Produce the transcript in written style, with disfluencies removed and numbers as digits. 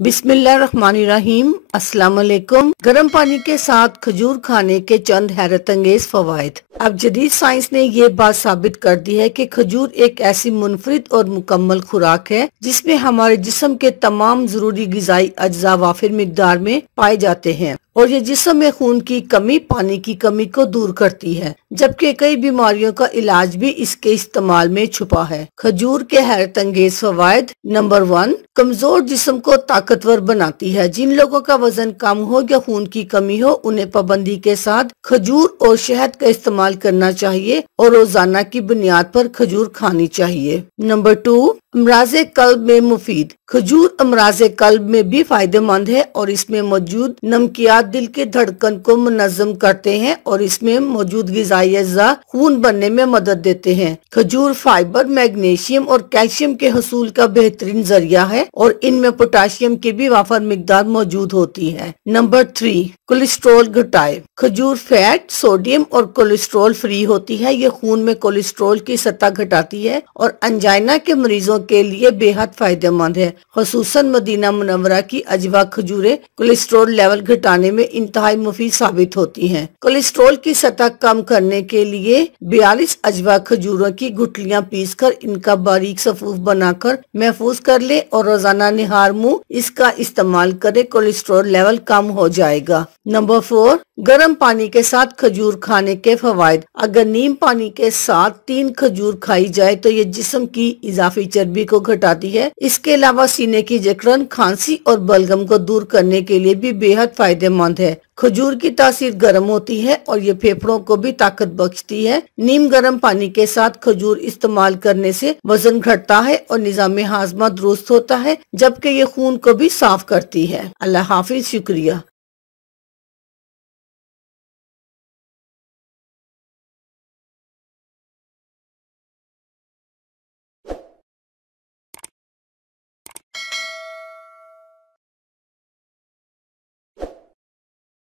बिस्मिल्लाहिर्रहमानिर्रहीम। अस्सलाम वालेकुम। गर्म पानी के साथ खजूर खाने के चंद हैरत अंगेज फवाइद। अब जदीद साइंस ने ये बात साबित कर दी है कि खजूर एक ऐसी मुनफरिद और मुकम्मल खुराक है जिसमें हमारे जिस्म के तमाम जरूरी गिजाई अज्जा वाफिर मिकदार में पाए जाते हैं और ये जिस्म में खून की कमी, पानी की कमी को दूर करती है, जबकि कई बीमारियों का इलाज भी इसके इस्तेमाल में छुपा है। खजूर के हैरत अंगेज फवाइद। नंबर 1, कमजोर जिस्म को ताकतवर बनाती है। जिन लोगों का वजन कम हो या खून की कमी हो, उन्हें पाबंदी के साथ खजूर और शहद का इस्तेमाल करना चाहिए और रोजाना की बुनियाद पर खजूर खानी चाहिए। नंबर 2, अमराज़े कल्ब में मुफीद। खजूर अमराज़े कल्ब में भी फायदेमंद है और इसमें मौजूद नमकियात दिल के धड़कन को मुनज़्ज़म करते हैं और इसमें मौजूद गिज़ाई अज़्ज़ा खून बनने में मदद देते हैं। खजूर फाइबर, मैग्नीशियम और कैल्शियम के हसूल का बेहतरीन जरिया है और इनमें पोटाशियम की भी वाफर मिकदार मौजूद होती है। नंबर 3, कोलेस्ट्रॉल घटाए। खजूर फैट, सोडियम और कोलेस्ट्रॉल फ्री होती है। ये खून में कोलेस्ट्रॉल की सतह घटाती है और अंजाइना के मरीजों के लिए बेहद फायदेमंद है। खसूसन मदीना मुनव्वरा की अजवा खजूरें कोलेस्ट्रॉल लेवल घटाने में इंतहाई मुफीद साबित होती हैं। कोलेस्ट्रॉल की सतह कम करने के लिए 42 अजवा खजूरों की गुठलियां पीसकर इनका बारीक सफूफ बनाकर महफूज कर ले और रोजाना निहार मुंह इसका इस्तेमाल करें। कोलेस्ट्रॉल लेवल कम हो जाएगा। नंबर 4, गर्म पानी के साथ खजूर खाने के फवाइद। अगर नीम पानी के साथ 3 खजूर खाई जाए तो ये जिस्म की इजाफी चर्बी को घटाती है। इसके अलावा सीने की जकड़न, खांसी और बलगम को दूर करने के लिए भी बेहद फायदेमंद है। खजूर की तासीर गर्म होती है और ये फेफड़ों को भी ताकत बख्शती है। नीम गर्म पानी के साथ खजूर इस्तेमाल करने से वजन घटता है और निजाम हाजमा दुरुस्त होता है, जबकि ये खून को भी साफ करती है। अल्लाह हाफिज। शुक्रिया।